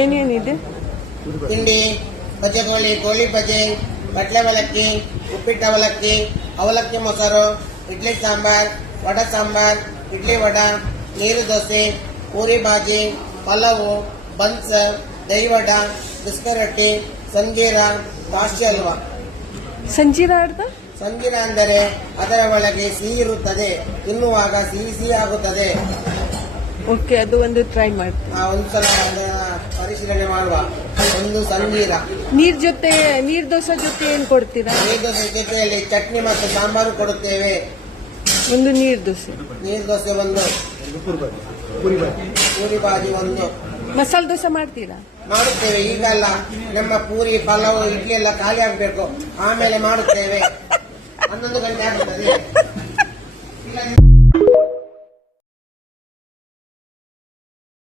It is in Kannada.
ಏನೇನಿದೆ? ತಿಂಡಿ, ಬಜೆಗೋಳಿ, ಗೋಳಿ ಬಜೆ, ಬಟ್ಲೆ ಅವಲಕ್ಕಿ, ಉಪ್ಪಿಟ್ಟು ಅವಲಕ್ಕಿ, ಅವಲಕ್ಕಿ ಮೊಸರು, ಇಡ್ಲಿ ಸಾಂಬಾರ್, ವಡ ಸಾಂಬಾರ್, ಇಡ್ಲಿ ವಡ, ನೀರು ದೋಸೆ, ಪೂರಿ ಬಾಜಿ, ಪಲಾವು, ಬನ್ಸ್, ದಹಿ ವಡ, ಬಿಸ್ಕೆ ರೊಟ್ಟಿ, ಸಂಗೀರ, ಕಾಶಿ ಹಲ್ವಾ. ಸಂಜೀರ ಅರ್ಥ? ಸಂಗೀರ ಅಂದರೆ ಅದರ ಒಳಗೆ ಸಿಹಿ ಇರುತ್ತದೆ, ತಿನ್ನುವಾಗ ಸಿಹಿ ಆಗುತ್ತದೆ. ಓಕೆ, ಅದು ಒಂದು ಟ್ರೈ ಮಾಡ್ತೀನಿ. ಒಂದ್ಸಲ ಪರಿಶೀಲನೆ ಮಾಡುವ. ಒಂದು ಸಂಗೀರ. ನೀರ್ ದೋಸೆ ಜೊತೆ ಏನ್ ಕೊಡ್ತೀರಾ? ನೀರು ದೋಸೆ ಜೊತೆಯಲ್ಲಿ ಚಟ್ನಿ ಮತ್ತು ಸಾಂಬಾರು ಕೊಡುತ್ತೇವೆ. ಒಂದು ನೀರ್ ದೋಸೆ ಒಂದು, ಪೂರಿ ಬಾಜಿ ಒಂದು. ಮಸಾಲೆ ದೋಸೆ ಮಾಡ್ತೀರಾ? ಮಾಡುತ್ತೇವೆ. ಈಗಲ್ಲ, ನಮ್ಮ ಪೂರಿ ಪಲಾವ್ ಇಡ್ಲಿ ಎಲ್ಲ ಖಾಲಿ ಆಗ್ಬೇಕು, ಆಮೇಲೆ ಮಾಡುತ್ತೇವೆ. 11 ಗಂಟೆ ಆಗುತ್ತದೆ.